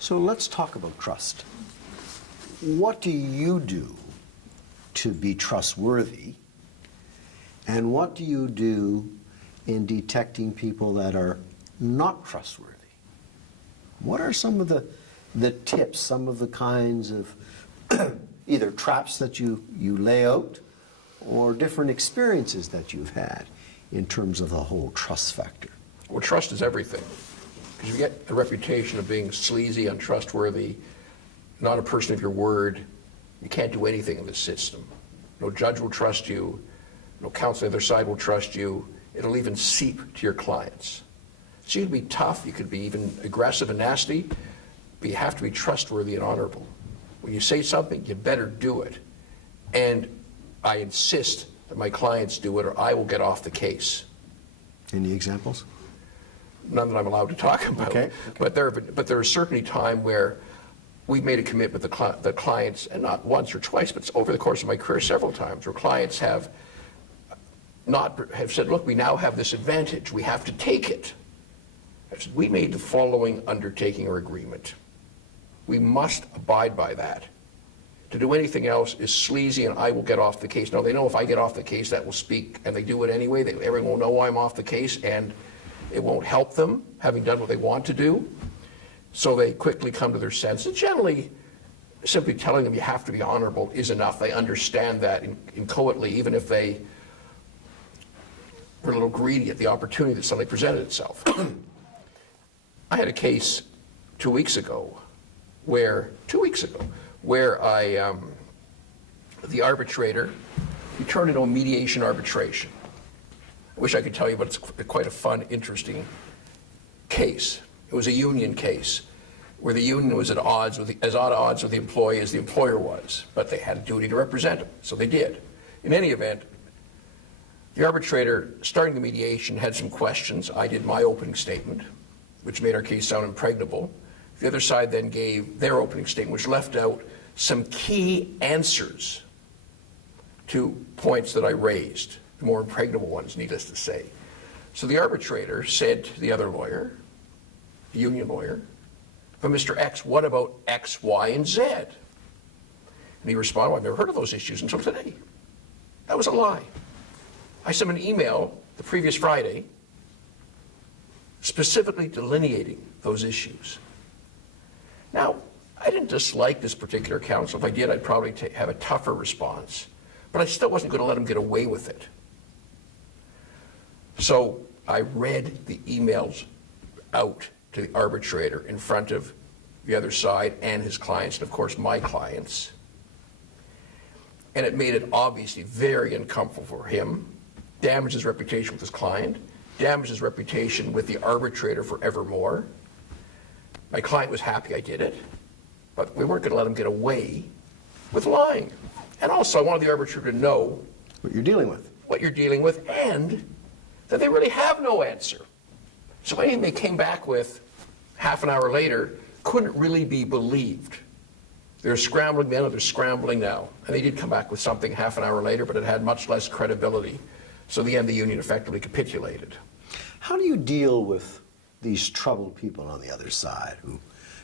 So let's talk about trust. What do you do to be trustworthy? And what do you do in detecting people that are not trustworthy? What are some of the tips, some of the kinds of either traps that you lay out or different experiences that you've had in terms of the whole trust factor? Well, trust is everything. Because you get the reputation of being sleazy, untrustworthy, not a person of your word, you can't do anything in this system. No judge will trust you, no counsel on the other side will trust you. It'll even seep to your clients. So you can be tough, you could be even aggressive and nasty, but you have to be trustworthy and honorable. When you say something, you better do it. And I insist that my clients do it or I will get off the case. Any examples? None that I'm allowed to talk about. Okay. But there is certainly time where we've made a commitment with the clients, and not once or twice, but over the course of my career several times, where clients have said, look, we now have this advantage, we have to take it. I said, we made the following undertaking or agreement. We must abide by that. To do anything else is sleazy and I will get off the case. Now, they know if I get off the case, that will speak, and they do it anyway. Everyone will know I'm off the case, and it won't help them, having done what they want to do. So they quickly come to their senses. Generally, simply telling them you have to be honorable is enough. They understand that inchoately, even if they were a little greedy at the opportunity that suddenly presented itself. I had a case 2 weeks ago where the arbitrator, he turned into a mediation arbitration. I wish I could tell you, but it's quite a fun, interesting case. It was a union case where the union was at odds with as odd odds with the employee as the employer was, but they had a duty to represent him, so they did. In any event, the arbitrator, starting the mediation, had some questions. I did my opening statement, which made our case sound impregnable. The other side then gave their opening statement, which left out some key answers to points that I raised, the more impregnable ones, needless to say. So the arbitrator said to the other lawyer, the union lawyer, but Mr. X, what about X, Y, and Z? And he responded, well, I've never heard of those issues until today. That was a lie. I sent an email the previous Friday specifically delineating those issues. Now, I didn't dislike this particular counsel. If I did, I'd probably have a tougher response. But I still wasn't going to let him get away with it. So I read the emails out to the arbitrator in front of the other side and his clients, and of course my clients. And it made it obviously very uncomfortable for him, damaged his reputation with his client, damaged his reputation with the arbitrator forevermore. My client was happy I did it, but we weren't going to let him get away with lying. And also I wanted the arbitrator to know What you're dealing with. what you're dealing with, and that they really have no answer. So anything they came back with half an hour later couldn't really be believed. They're scrambling then, or they're scrambling now. And they did come back with something half an hour later, but it had much less credibility. So in the end, the union effectively capitulated. How do you deal with these troubled people on the other side who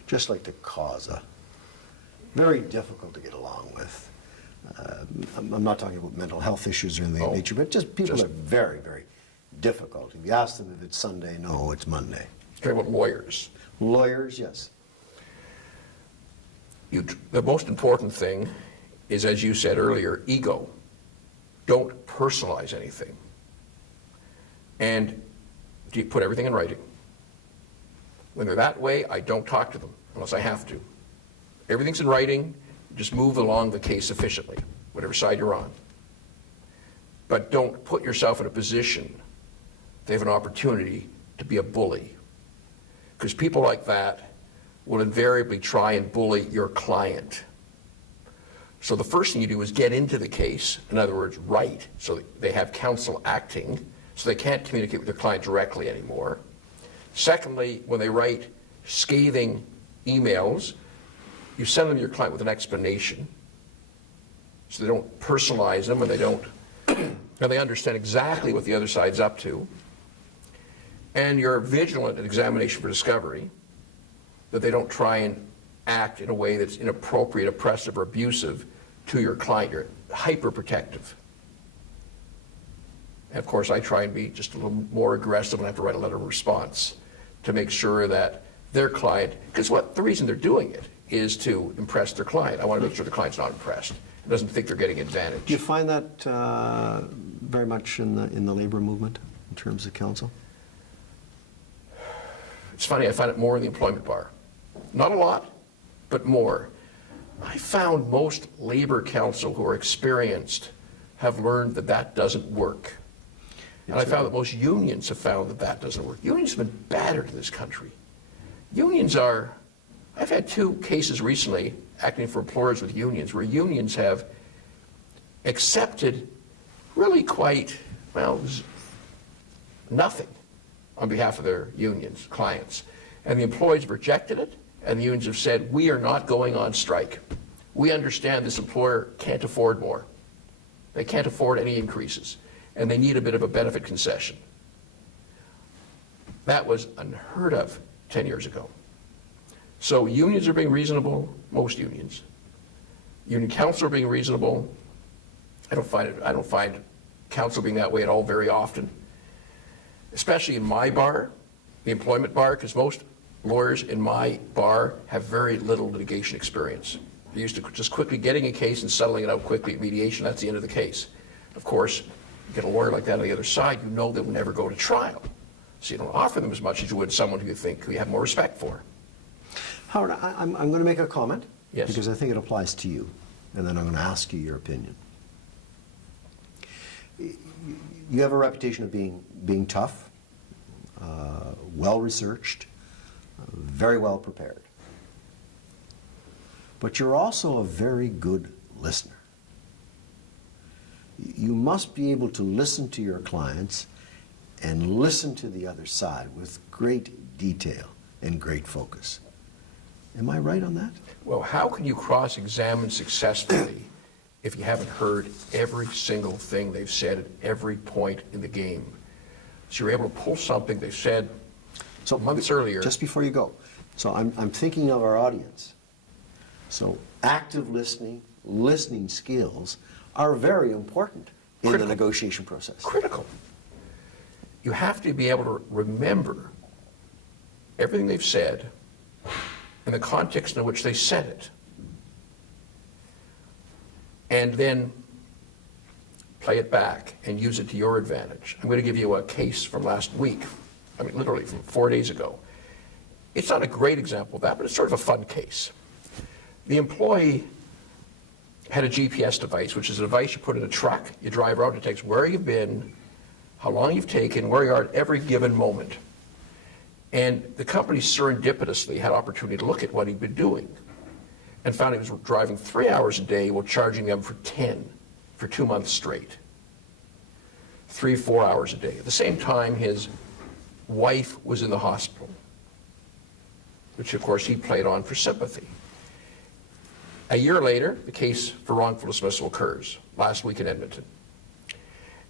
just like to cause a very difficult to get along with? I'm not talking about mental health issues or anything of that nature, but just people that are very, very difficult. If you ask them if it's Sunday, no, it's Monday. Talking about lawyers. Lawyers, yes. The most important thing is, as you said earlier, ego. Don't personalize anything. And you put everything in writing. When they're that way, I don't talk to them unless I have to. Everything's in writing. Just move along the case efficiently, whatever side you're on. But don't put yourself in a position they have an opportunity to be a bully. Because people like that will invariably try and bully your client. So the first thing you do is get into the case, in other words, write, so they have counsel acting, so they can't communicate with their client directly anymore. Secondly, when they write scathing emails, you send them to your client with an explanation, so they don't personalize them and they understand exactly what the other side's up to. And you're vigilant at examination for discovery. that they don't try and act in a way that's inappropriate, oppressive, or abusive to your client. You're hyper protective. And of course, I try and be just a little more aggressive when I have to write a letter of response to make sure that their client, because the reason they're doing it is to impress their client. I want to make sure the client's not impressed and doesn't think they're getting advantage. Do you find that very much in the labor movement in terms of counsel? It's funny, I find it more in the employment bar. Not a lot, but more. I found most labor counsel who are experienced have learned that that doesn't work. And I found that most unions have found that that doesn't work. Unions have been battered in this country. Unions are, I've had 2 cases recently acting for employers with unions where unions have accepted really quite, nothing on behalf of their unions, clients. And the employees have rejected it, and the unions have said, we are not going on strike. We understand this employer can't afford more. They can't afford any increases, and they need a bit of a benefit concession. That was unheard of 10 years ago. So unions are being reasonable, most unions. Union counsel are being reasonable. I don't find counsel being that way at all very often, especially in my bar, the employment bar, because most lawyers in my bar have very little litigation experience. They're used to just quickly getting a case and settling it out quickly at mediation. That's the end of the case. Of course, you get a lawyer like that on the other side, you know they will never go to trial. So you don't offer them as much as you would someone who you have more respect for. Howard, I'm going to make a comment. Yes. Because I think it applies to you, and then I'm going to ask you your opinion. You have a reputation of being tough, well-researched, very well prepared. But you're also a very good listener. You must be able to listen to your clients and listen to the other side with great detail and great focus. Am I right on that? Well, how can you cross-examine successfully if you haven't heard every single thing they've said at every point in the game? So you're able to pull something they said months earlier. Just before you go. So I'm thinking of our audience. So active listening skills are very important in the negotiation process. Critical. You have to be able to remember everything they've said in the context in which they said it. And then play it back and use it to your advantage. I'm going to give you a case from last week, literally from 4 days ago. It's not a great example of that, but it's sort of a fun case. The employee had a GPS device, which is a device you put in a truck, you drive around, it takes where you've been, how long you've taken, where you are at every given moment. And the company serendipitously had opportunity to look at what he'd been doing and found he was driving 3 hours a day while charging them for 10 for 2 months straight. 3-4 hours a day. At the same time, his wife was in the hospital, which of course he played on for sympathy. A year later, the case for wrongful dismissal occurs, last week in Edmonton.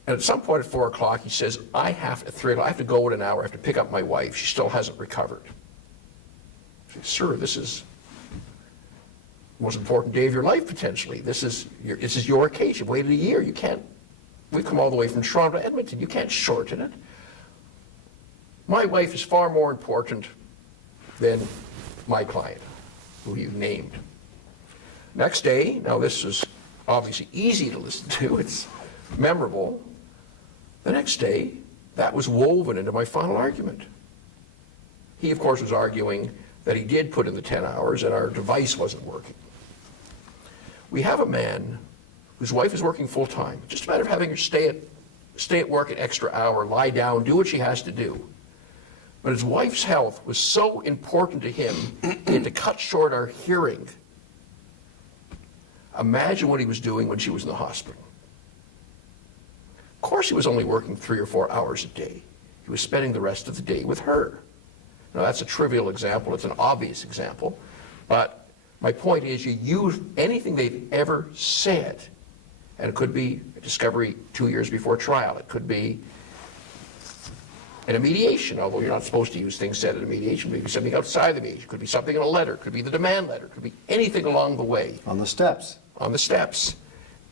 And at some point at 4 o'clock, he says, I have to go in an hour, I have to pick up my wife. She still hasn't recovered. I say, sir, this is the most important day of your life, potentially. This is your case. You've waited a year. We've come all the way from Toronto to Edmonton. You can't shorten it. My wife is far more important than my client, who you named. Next day, now this is obviously easy to listen to, it's memorable. The next day, that was woven into my final argument. He, of course, was arguing that he did put in the 10 hours and our device wasn't working. We have a man whose wife is working full time, just a matter of having her stay at work an extra hour, lie down, do what she has to do. But his wife's health was so important to him, he had to cut short our hearing. Imagine what he was doing when she was in the hospital. Of course he was only working 3 or 4 hours a day. He was spending the rest of the day with her. Now that's a trivial example, it's an obvious example, but my point is you use anything they've ever said, and it could be a discovery 2 years before trial, it could be And a mediation, although you're not supposed to use things said at a mediation, maybe something outside the mediation, could be something in a letter, could be the demand letter, could be anything along the way. On the steps. On the steps.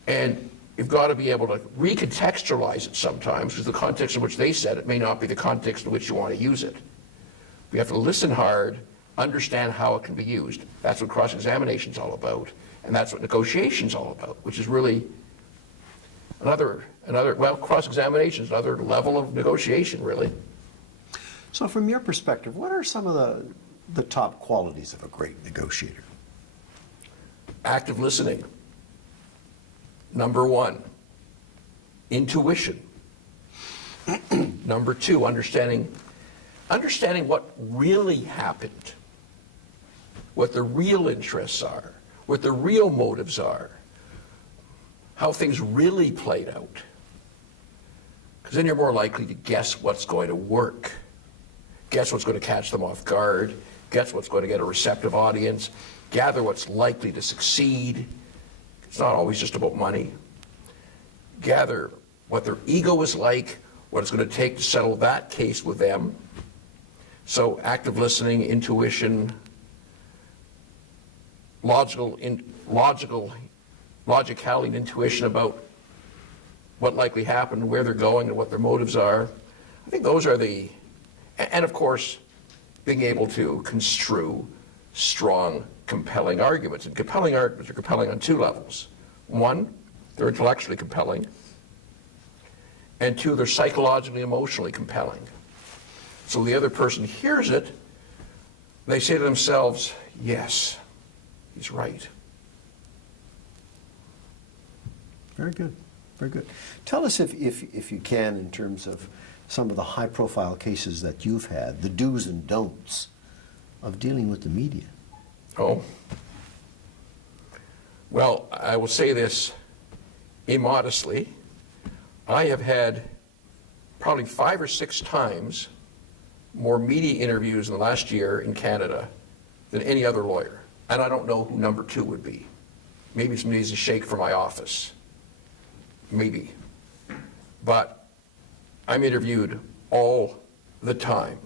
And you've got to be able to recontextualize it sometimes, because the context in which they said it may not be the context in which you want to use it. We have to listen hard, understand how it can be used. That's what cross-examination is all about, and that's what negotiation is all about, which is really another, well, cross-examination is another level of negotiation, really. So from your perspective, what are some of the top qualities of a great negotiator? Active listening. Number one, intuition. Number two, understanding what really happened, what the real interests are, what the real motives are, how things really played out. Because then you're more likely to guess what's going to work, guess what's going to catch them off guard, guess what's going to get a receptive audience, gather what's likely to succeed. It's not always just about money. Gather what their ego is like, what it's going to take to settle that case with them. So active listening, intuition, logicality and intuition about what likely happened, where they're going, and what their motives are. I think those are and of course, being able to construe strong, compelling arguments. And compelling arguments are compelling on two levels. One, they're intellectually compelling. And two, they're psychologically, emotionally compelling. So the other person hears it, they say to themselves, yes, he's right. Very good, very good. Tell us if you can, in terms of some of the high-profile cases that you've had, the do's and don'ts of dealing with the media. Oh. Well, I will say this immodestly. I have had probably 5 or 6 times more media interviews in the last year in Canada than any other lawyer. And I don't know who number 2 would be. Maybe somebody needs a shake from my office. Maybe. But I'm interviewed all the time.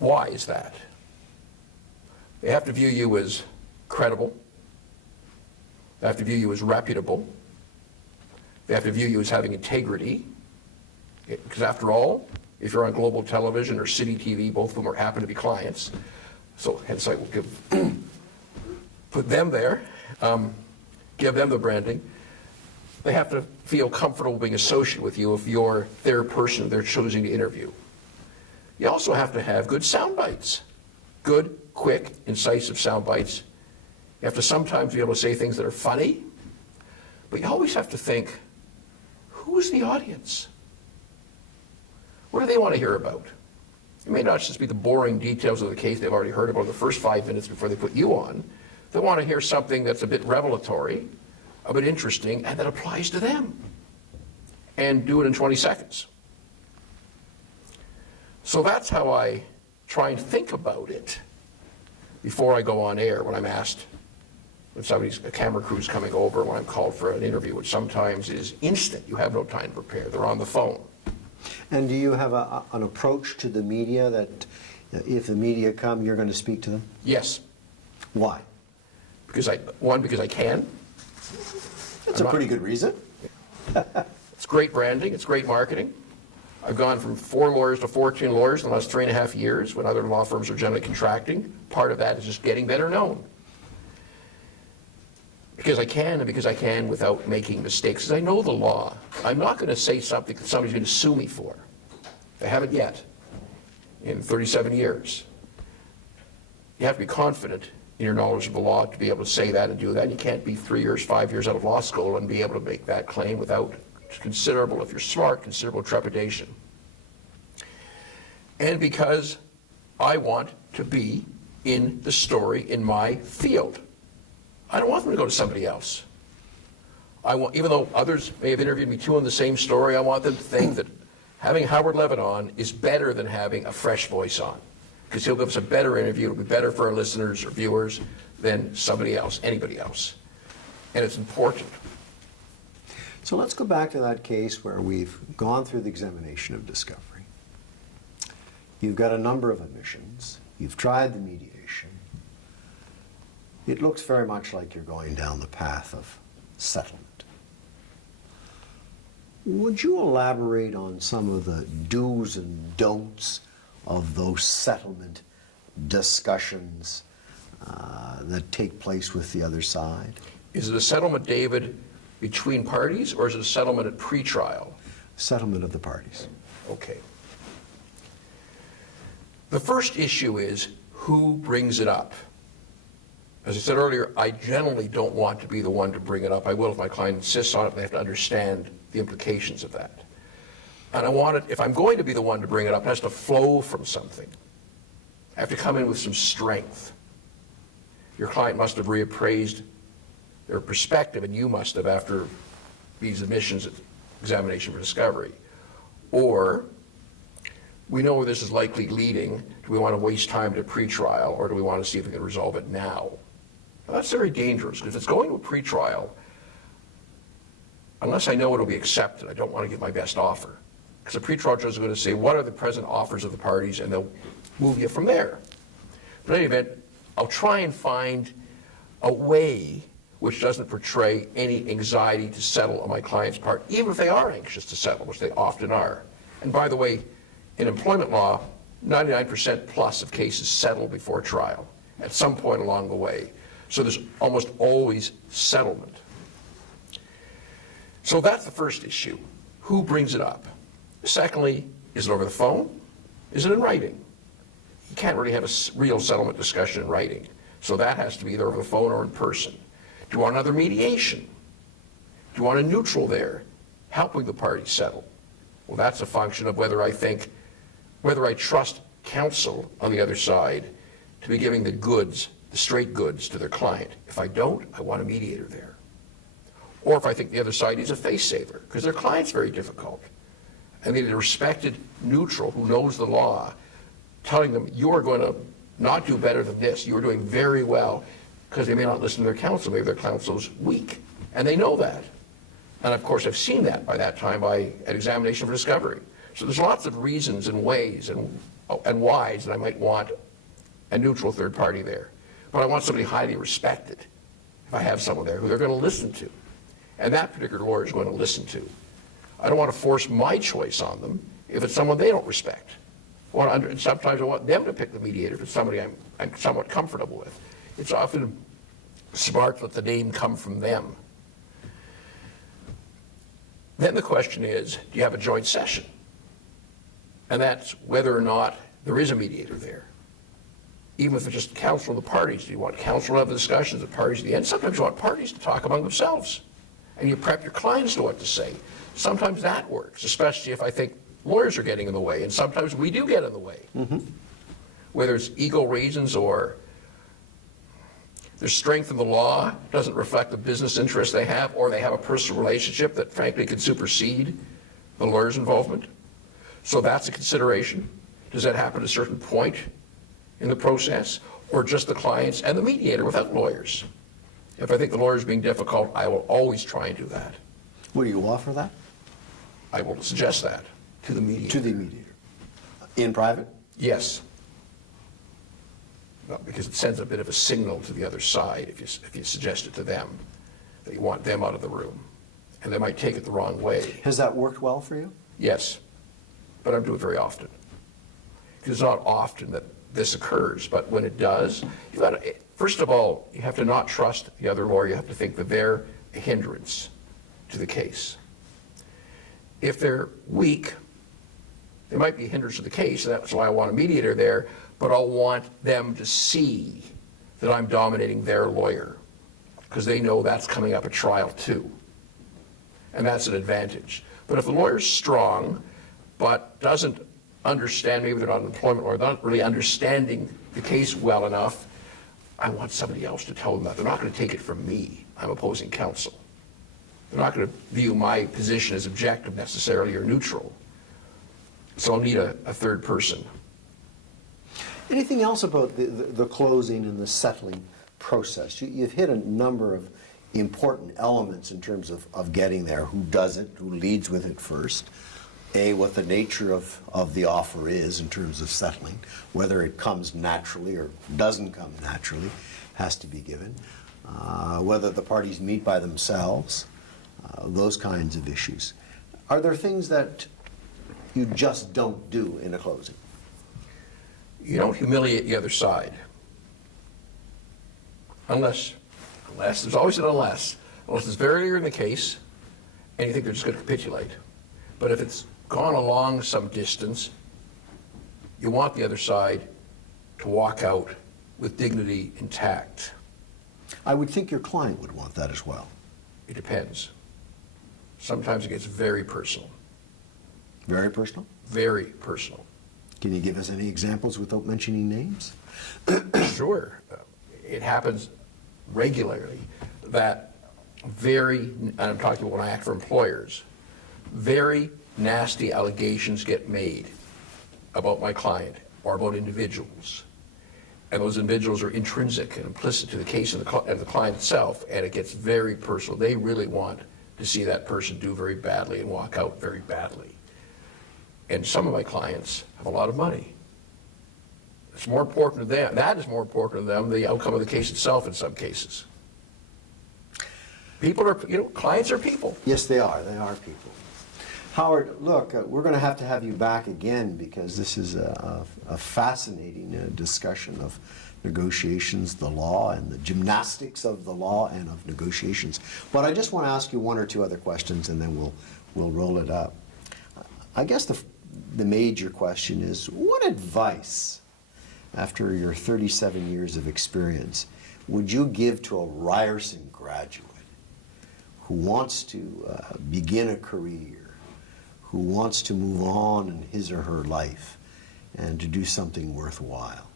Why is that? They have to view you as credible. They have to view you as reputable. They have to view you as having integrity. Because after all, if you're on global television or city TV, both of them happen to be clients. So hence I will put them there, give them the branding. They have to feel comfortable being associated with you if you're their person they're choosing to interview. You also have to have good sound bites. Good, quick, incisive sound bites. You have to sometimes be able to say things that are funny, but you always have to think, who's the audience? What do they want to hear about? It may not just be the boring details of the case they've already heard about in the first 5 minutes before they put you on. They want to hear something that's a bit revelatory, a bit interesting, and that applies to them. And do it in 20 seconds. So that's how I try and think about it before I go on air when I'm asked, when a camera crew's coming over, when I'm called for an interview, which sometimes is instant. You have no time to prepare. They're on the phone. And do you have an approach to the media that if the media come, you're going to speak to them? Yes. Why? Because I can. That's a pretty good reason. It's great branding. It's great marketing. I've gone from 4 lawyers to 14 lawyers in the last 3.5 years when other law firms are generally contracting. Part of that is just getting better known. Because I can, and because I can without making mistakes. Because I know the law. I'm not going to say something that somebody's going to sue me for. They haven't yet in 37 years. You have to be confident in your knowledge of the law to be able to say that and do that. You can't be 3 years, 5 years out of law school and be able to make that claim without considerable, if you're smart, considerable trepidation. And because I want to be in the story in my field. I don't want them to go to somebody else. Even though others may have interviewed me too on the same story, I want them to think that having Howard Levitt on is better than having a fresh voice on. Because he'll give us a better interview. It'll be better for our listeners or viewers than somebody else, anybody else. And it's important. So let's go back to that case where we've gone through the examination of discovery. You've got a number of admissions. You've tried the mediation. It looks very much like you're going down the path of settlement. Would you elaborate on some of the do's and don'ts of those settlement discussions that take place with the other side? Is it a settlement, David, between parties, or is it a settlement at pretrial? Settlement of the parties. Okay. The first issue is who brings it up. As I said earlier, I generally don't want to be the one to bring it up. I will if my client insists on it, but they have to understand the implications of that. And I want it, if I'm going to be the one to bring it up, it has to flow from something. I have to come in with some strength. Your client must have reappraised their perspective, and you must have after these admissions examination for discovery. Or we know where this is likely leading. Do we want to waste time to pretrial, or do we want to see if we can resolve it now? Now, that's very dangerous, because if it's going to a pretrial, unless I know it'll be accepted, I don't want to give my best offer. Because the pretrial judge is going to say, what are the present offers of the parties, and they'll move you from there. But in any event, I'll try and find a way which doesn't portray any anxiety to settle on my client's part, even if they are anxious to settle, which they often are. And by the way, in employment law, 99% plus of cases settle before trial at some point along the way. So there's almost always settlement. So that's the first issue. Who brings it up? Secondly, is it over the phone? Is it in writing? You can't really have a real settlement discussion in writing. So that has to be either over the phone or in person. Do you want another mediation? Do you want a neutral there, helping the parties settle? Well, that's a function of whether I trust counsel on the other side to be giving the goods, the straight goods to their client. If I don't, I want a mediator there. Or if I think the other side needs a face saver, because their client's very difficult. And they need a respected neutral who knows the law, telling them, you are going to not do better than this. You are doing very well, because they may not listen to their counsel. Maybe their counsel's weak. And they know that. And of course, I've seen that by that time at examination for discovery. So there's lots of reasons and ways and whys that I might want a neutral third party there. But I want somebody highly respected, if I have someone there who they're going to listen to. And that particular lawyer is going to listen to. I don't want to force my choice on them if it's someone they don't respect. Sometimes I want them to pick the mediator if it's somebody I'm somewhat comfortable with. It's often smart to let the name come from them. Then the question is, do you have a joint session? And that's whether or not there is a mediator there. Even if it's just counsel of the parties, do you want counsel to have the discussions, the parties at the end? Sometimes you want parties to talk among themselves. And you prep your clients to what to say. Sometimes that works, especially if I think lawyers are getting in the way, and sometimes we do get in the way. Mm-hmm. Whether it's ego reasons or their strength in the law doesn't reflect the business interests they have, or they have a personal relationship that frankly could supersede the lawyer's involvement. So that's a consideration. Does that happen at a certain point in the process, or just the clients and the mediator without lawyers? If I think the lawyer is being difficult, I will always try and do that. Will you offer that? I will suggest that to the mediator. To the mediator. In private? Yes. Well, because it sends a bit of a signal to the other side if you suggest it to them, that you want them out of the room. And they might take it the wrong way. Has that worked well for you? Yes, but I don't do it very often. Because it's not often that this occurs, but when it does, first of all, you have to not trust the other lawyer. You have to think that they're a hindrance to the case. If they're weak, they might be a hindrance to the case, and that's why I want a mediator there, but I'll want them to see that I'm dominating their lawyer, because they know that's coming up at trial too. And that's an advantage. But if the lawyer's strong, but doesn't understand, maybe they're not in employment or not really understanding the case well enough, I want somebody else to tell them that. They're not going to take it from me. I'm opposing counsel. They're not going to view my position as objective necessarily or neutral. So I'll need a third person. Anything else about the closing and the settling process? You've hit a number of important elements in terms of getting there. Who does it? Who leads with it first? What the nature of the offer is in terms of settling, whether it comes naturally or doesn't come naturally, has to be given. Whether the parties meet by themselves, those kinds of issues. Are there things that you just don't do in a closing? You don't humiliate the other side. Unless, there's always an unless it's very early in the case and you think they're just going to capitulate. But if it's gone along some distance, you want the other side to walk out with dignity intact. I would think your client would want that as well. It depends. Sometimes it gets very personal. Very personal? Very personal. Can you give us any examples without mentioning names? Sure. It happens regularly that and I'm talking about when I act for employers, very nasty allegations get made about my client or about individuals. And those individuals are intrinsic and implicit to the case and the client itself, and it gets very personal. They really want to see that person do very badly and walk out very badly. And some of my clients have a lot of money. It's more important to them. That is more important to them, the outcome of the case itself in some cases. People are, clients are people. Yes, they are. They are people. Howard, look, we're going to have you back again because this is a fascinating discussion of negotiations, the law, and the gymnastics of the law and of negotiations. But I just want to ask you one or two other questions, and then we'll roll it up. I guess the major question is, what advice, after your 37 years of experience, would you give to a Ryerson graduate who wants to begin a career, who wants to move on in his or her life and to do something worthwhile?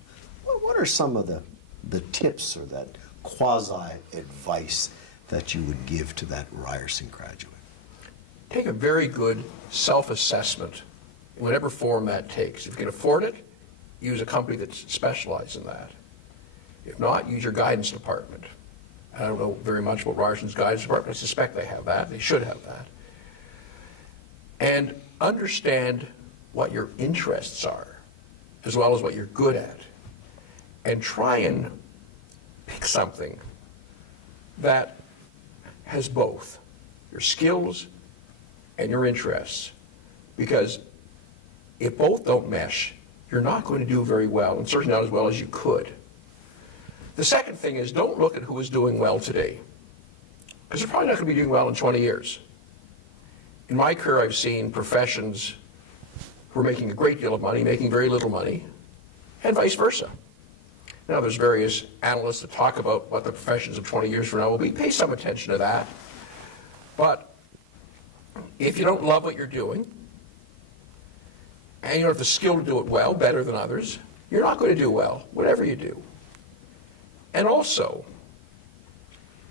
What are some of the tips or that quasi-advice that you would give to that Ryerson graduate? Take a very good self-assessment in whatever form that takes. If you can afford it, use a company that's specialized in that. If not, use your guidance department. I don't know very much about Ryerson's guidance department. I suspect they have that. They should have that. And understand what your interests are, as well as what you're good at. And try and pick something that has both your skills and your interests. Because if both don't mesh, you're not going to do very well, and certainly not as well as you could. The second thing is, don't look at who is doing well today, because they're probably not going to be doing well in 20 years. In my career, I've seen professions who are making a great deal of money, making very little money, and vice versa. Now, there's various analysts that talk about what the professions of 20 years from now will be. Pay some attention to that. But if you don't love what you're doing, and you don't have the skill to do it well, better than others, you're not going to do well, whatever you do. And also,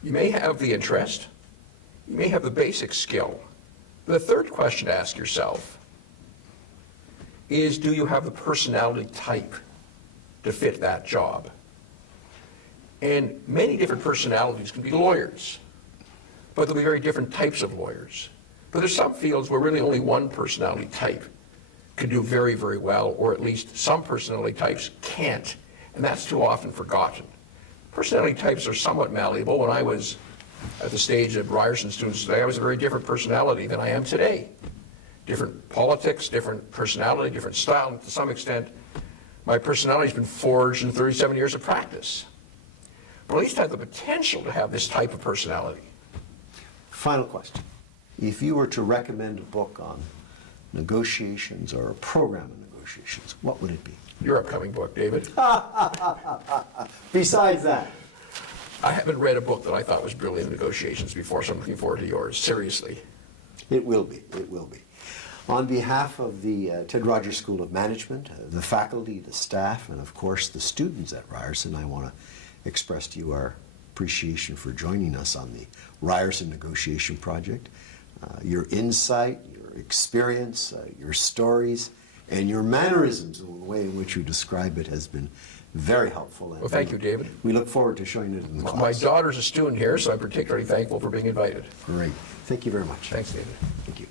you may have the interest, you may have the basic skill. The third question to ask yourself is, do you have the personality type to fit that job? And many different personalities can be lawyers, but there'll be very different types of lawyers. But there's some fields where really only one personality type can do very, very well, or at least some personality types can't, and that's too often forgotten. Personality types are somewhat malleable. When I was at the stage of Ryerson students today, I was a very different personality than I am today. Different politics, different personality, different style, and to some extent, my personality's been forged in 37 years of practice. But at least I have the potential to have this type of personality. Final question. If you were to recommend a book on negotiations or a program of negotiations, what would it be? Your upcoming book, David. Besides that. I haven't read a book that I thought was brilliant in negotiations before, so I'm looking forward to yours, seriously. It will be, it will be. On behalf of the Ted Rogers School of Management, the faculty, the staff, and of course the students at Ryerson, I want to express to you our appreciation for joining us on the Ryerson Negotiation Project. Your insight, your experience, your stories, and your mannerisms, and the way in which you describe it has been Very helpful. And Well, thank you, David. We look forward to showing it in the class. My daughter's a student here, so I'm particularly thankful for being invited. Great. Thank you very much. Thanks, David. Thank you.